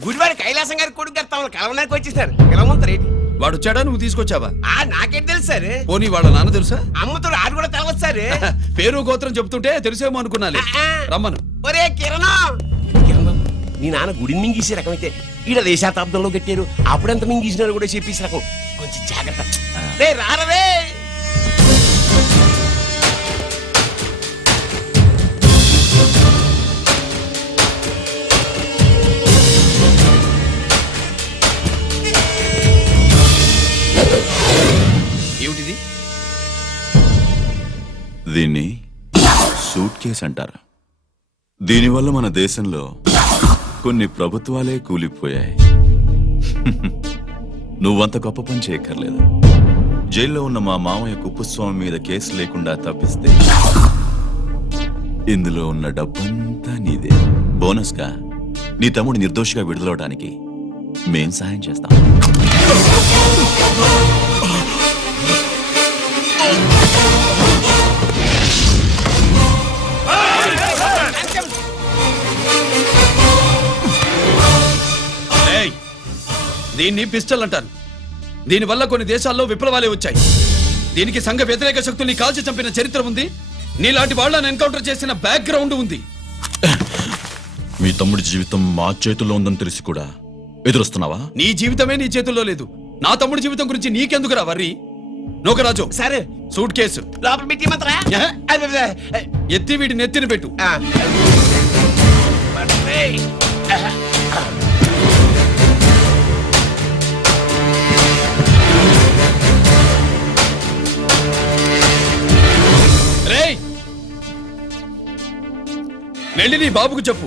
గుడివారి కైలాసం గారి కొడుకు గారు తమను కలవడానికి వచ్చేసారు. పిలవమంటారేంటి? వాడు వచ్చాడా, నువ్వు తీసుకొచ్చావా? నాకేం తెలుసు సార్. పోనీ వాళ్ళ నాన్న తెలుసా? అమ్మతో ఆడు కూడా తెలవచ్చు సార్. పేరు గోత్రం చెప్తుంటే తెలిసేమో అనుకున్నాలే. రమ్మను. ఒరే కిరణం, నీ నాన్న గుడిని మింగేసే రకమైతే ఈడ దేశాతాబ్దంలో కట్టారు. అప్పుడెంత మింగేసినారు కూడా చెప్పేసి రకం. కొంచెం జాగ్రత్త. రే రారవే. ఏమిటిది? దీన్ని సూట్ కేస్ అంటారు. దీనివల్ల మన దేశంలో కొన్ని ప్రభుత్వాలే కూలిపోయాయి. నువ్వంత గొప్ప పని చేయక్కర్లేదు. జైల్లో ఉన్న మా మామయ్య కుప్పస్వామి మీద కేసు లేకుండా తప్పిస్తే ఇందులో ఉన్న డబ్బంతా నీదే. బోనస్ గా నీ తమ్ముడు నిర్దోషిగా విడుదలవడానికి మేం సాయం చేస్తాం. దీన్ని పిస్టల్ అంటారు. దీనివల్ల కొన్ని దేశాల్లో విప్లవాలే వచ్చాయి. దీనికి సంఘ వ్యతిరేక శక్తుల్ని కాల్చి చంపిన చరిత్ర ఉంది. నీలాంటి వాళ్ళని ఎన్కౌంటర్ చేసిన బ్యాక్గ్రౌండ్ ఉంది. మీ తమ్ముడి జీవితం మా చేతుల్లో ఉందని తెలిసి కూడా ఎదురొస్తున్నావా? నీ జీవితమే నీ చేతుల్లో లేదు. నా తమ్ముడి జీవితం గురించి నీకెందుకురా వర్రి? నోకరాజు, సరే సూట్ కేసు లోపల పెట్టి మంత్రా ఎత్తి వీడి నెత్తిని పెట్టు. వెళ్ళి నీ బాబుకు చెప్పు,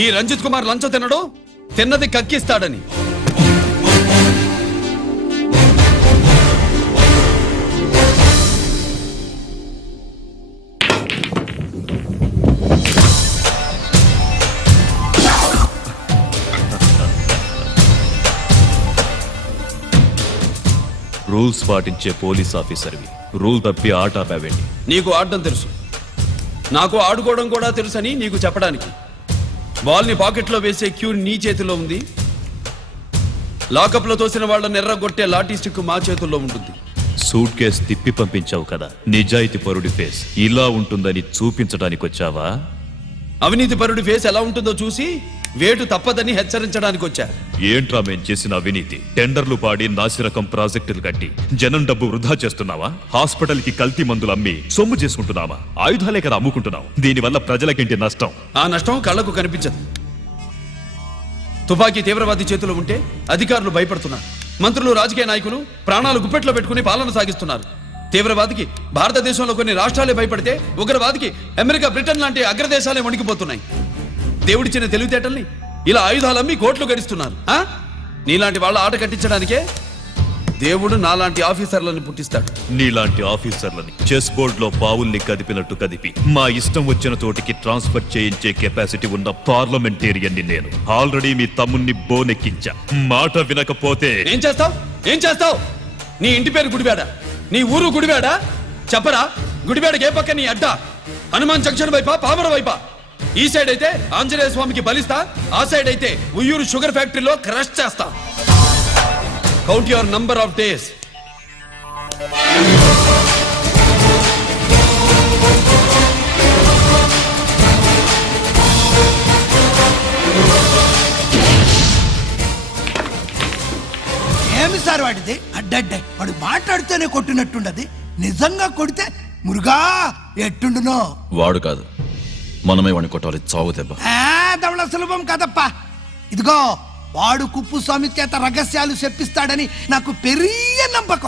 ఈ రంజిత్ కుమార్ లంచం తినడు, తిన్నది కక్కిస్తాడని. రూల్స్ పాటించే పోలీస్ ఆఫీసర్వి రూల్ తప్పి ఆట ఆపావేంటి? నీకు ఆడడం తెలుసు, నాకు ఆడుకోవడం కూడా తెలుసని నీకు చెప్పడానికి. బాల్ని పాకెట్లో వేసే క్యూ నీ చేతిలో ఉంది. లాకప్లో తోసిన వాళ్ళని ఎర్రగొట్టే లాఠీ స్టిక్ మా చేతుల్లో ఉంటుంది. సూట్ కేస్ తిప్పి పంపించావు కదా, నిజాయితీ పరుడి ఫేస్ ఇలా ఉంటుందని చూపించడానికి వచ్చావా? అవినీతి పరుడి ఫేస్ ఎలా ఉంటుందో చూసి వేటు తప్పదని హెచ్చరించడానికి వచ్చా. ఏంట్రా మేం చేసిన అవినీతి? టెండర్లు పాడి నాసిరకం ప్రాజెక్టులు కట్టి జనం డబ్బు వృధా చేస్తున్నావా? హాస్పిటల్ కి కల్తీ మందులు అమ్మి సొమ్ము చేసుకుంటున్నావా? ఆయుధాలే కదా అమ్ముకుంటున్నావు. దీనివల్ల ప్రజలకేంటి నష్టం? ఆ నష్టం కళ్లకు కనిపించదు. తుపాకీ తీవ్రవాది చేతిలో ఉంటే అధికారులు భయపడుతున్నారు. మంత్రులు, రాజకీయ నాయకులు ప్రాణాలు గుప్పెట్లో పెట్టుకుని పాలన సాగిస్తున్నారు. తీవ్రవాదికి భారతదేశంలో కొన్ని రాష్ట్రాలే భయపడితే ఉగ్రవాదికి అమెరికా, బ్రిటన్ లాంటి అగ్రదేశాలే వణికిపోతున్నాయి. దేవుడిచ్చిన తెలివితేటల్ని ఇలా ఆయుధాలమ్మి కోట్లు గడిస్తున్నారు. నీలాంటి వాళ్ళ ఆట కట్టించడానికే దేవుడు నాలాంటి ఆఫీసర్లను పుట్టిస్తాడు. నీలాంటి ఆఫీసర్లని చెస్ బోర్డ్ లో పావుల్ని కదిపినట్టు కదిపి మా ఇష్టం వచ్చిన చోటికి ట్రాన్స్ఫర్ చేయించే కెపాసిటీ ఉన్న పార్లమెంటేరియన్ని నేను. ఆల్రెడీ మీ తమ్ముణ్ణి బోనెక్కించా. మాట వినకపోతే ఏం చేస్తావు? ఏం చేస్తావు? నీ ఇంటి పేరు గుడివాడ, నీ ఊరు గుడివాడ. చెప్పరా, గుడివాడకి ఏ పక్క నీ అడ్డా? హనుమాన్ జంక్షన్ వైపా, పామర వైపా? ఈ సైడ్ అయితే ఆంజనేయ స్వామికి బలిస్తా, ఆ సైడ్ అయితే ఉయ్యూరు షుగర్ ఫ్యాక్టరీలో క్రష్ చేస్తా. Count your number of days. ఏమి సార్ వాడిది? అడ్డడ్డే వాడు మాట్లాడితేనే కొట్టినట్టుండది. నిజంగా కొడితే మురుగా ఎట్టుండునో. వాడు కాదు, మనమే వాడిని కొట్టాలి. చావు దెబ్బ. దవళ సులభం కదప్పా. ఇదిగో వాడు కుప్పు స్వామి చేత రహస్యాలు చెప్పిస్తాడని నాకు పెరియ నమ్మకం.